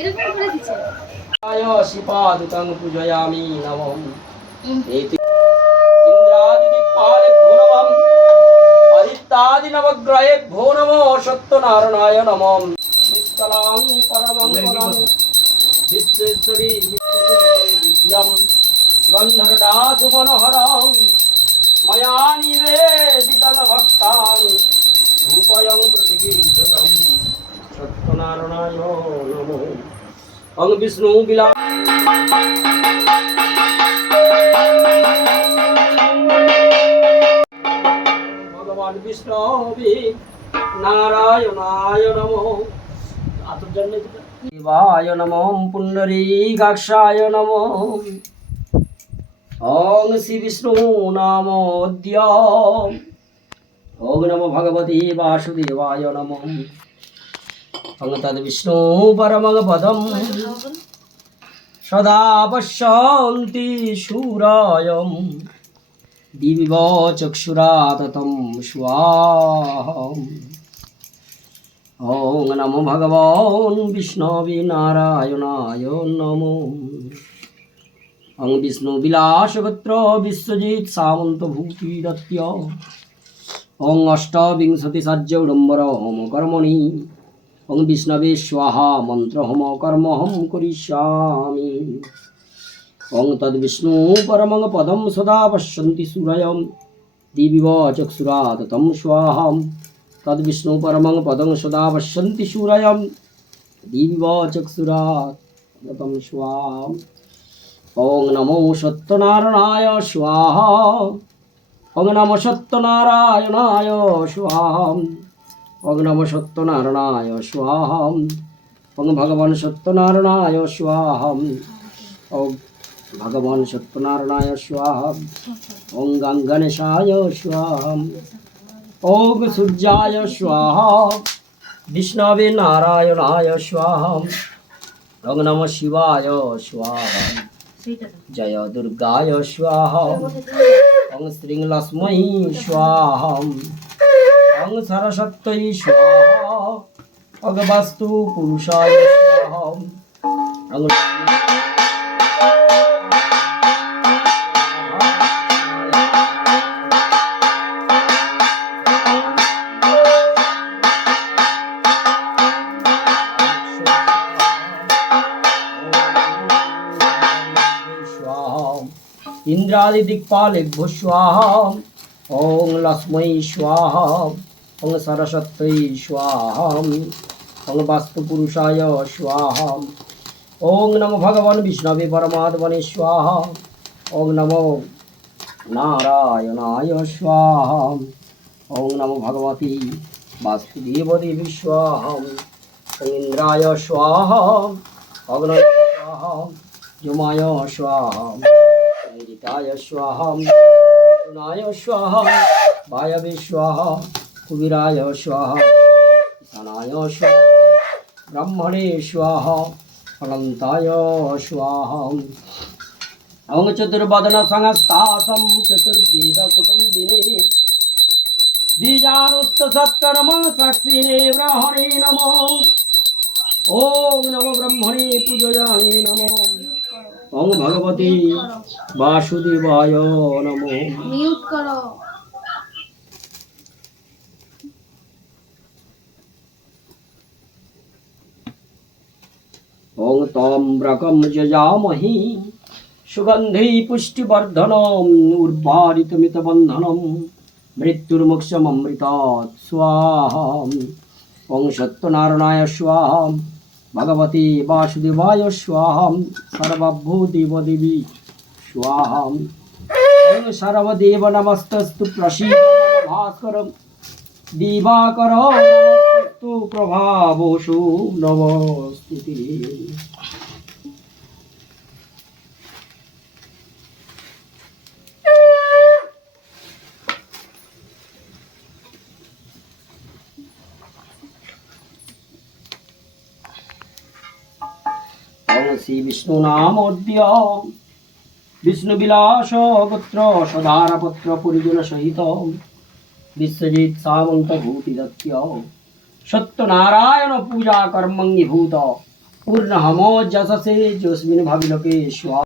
এরকম করে দিচ্ছে আয় শিপাদুতং পূজয়ামি নমঃ এতি ইন্দ্রাদিদিক্পালেভ্যো নমঃ আদিত্যাদিনবগ্রহেভ্যো নমঃ সত্যনারায়ণায় নমঃ নিষ্কলাং পরমং পরং বিশ্বশ্বরী বিশ্বদিত্যং গন্ধর্বদাসুমনোহরং ময়া নিবেদিতং ভক্তাং রূপয়ং প্রতিগীর্যতং সত্যনারায়ণায় নমঃ অং বিষ্ণু বিলা ভগবান বিষ্ণবে নারায়ণায় নমঃ শিবায় নমঃ পুণ্ডরীকাক্ষায় নমঃ ওং শ্রী বিষ্ণু নামোদ্য ওং নমো ভগবতে বাসুদেবায় নমঃ ওং তদ্বিষ্ণু পরমং পদম সদা পশ্যন্তি শূরায়ম দিবিব চক্ষুরাততম স্বাহম ওং নমো ভগবান বিষ্ণবে নারায়ণায় নমঃ ওং বিষ্ণু বিলাসগোত্র বিশ্বজিৎ সামন্ত ভূতিরত্য ওং অষ্টবিংশতি সজ্জৌড়ম্বর হোম কর্মণি ওং বিষ্ণবে স্বাহা মন্ত্র হোম কর্ম হম করিষ্যামি ওং তদ্বিষ্ণু পরমং পদম সদা পশ্যন্তি সূরয়ম দিবিব চক্ষুরাততম স্বাহম তদ্বিষ্ণু পরমং পদং সদা পশ্যন্তি সূরয়ম দিবিব চক্ষুরাততম স্বাহম ওং নমো সত্যনারায়ণায় স্বাহা ওং নমো সত্যনারায়ণায় স্বাহা ওং নমো সত্যনারায়ণায় স্বাহা ওং ভগবান সত্যনারায়ণায় স্বাহা ওং ভগবান সত্যনারায়ণায় স্বাহা ওং গঙ্গণেশায় স্বাহা ওং সূর্যায় স্বাহা বিষ্ণবে নারায়ণায় স্বাহা ওং নমঃ শিবায় স্বাহা জয় দুর্গায় স্বাহা ওং শ্রীং লক্ষ্মী স্বাহা ওং সরস্বত্যৈ স্বাহা ওং বাস্তু পুরুষায় স্বাহা ওং इंद्रादिदिक्पालेभ्यो स्वाहा ओं लक्ष्मै स्वाहा ओं सरस्वत्यै स्वाहा ओं वास्तुपुरुषाय स्वाहा ओं नमो भगवान विष्णवे परमात्मने स्वाहा ओं नमो नारायणाय स्वाहा ओं नमो भगवती वासुदेवदेवी स्वाहा ओं इंद्राय स्वाहा अग्नये स्वाहा जुमाय स्वाहा ऋताय स्वाहा नाय स्वाहा वायवे स्वाहा कुबेराय स्वाहा ईशानाय स्वाहा ब्रह्मणे स्वाहा अनन्ताय स्वाहा ओं चतुर्वदन संस्थासं चतुर्वेद कुटुम्बिने बीजानुस्त सत्कर्म साक्षिणे ब्रह्मणे नमः ओं नमो ब्रह्मणे पूजयामि नमः ওং ভগবতে বাসুদেবায় নমঃ মিউট করো ওং তম্রকম যজামহি সুগন্ধি পুষ্টিবর্ধনম উর্বারিতমিতবন্ধনম মৃত্যুর্মোক্ষমমৃতাৎ স্বাহা ওং সত্যনারায়ণায় স্বাহা भगवते वासुदेवाय स्वाहा सर्वभूदेवदेवी स्वाहा ओं सर्वदेव नमस्तस्तु प्रसीद भास्कर दिवाकर नमस्तस्तु प्रभावोषु नमस्ते শ্রী বিষ্ণু নামোদ্য বিষ্ণু বিলাস গোত্র সদারপত্র পরিজন সহিত বিশ্বজিৎ সামন্ত ভূতিদত্য সত্যনারায়ণ পূজা কর্মঙ্গীভূত पूर्णहमो जससे जोस्मिन् भाविलोके स्वा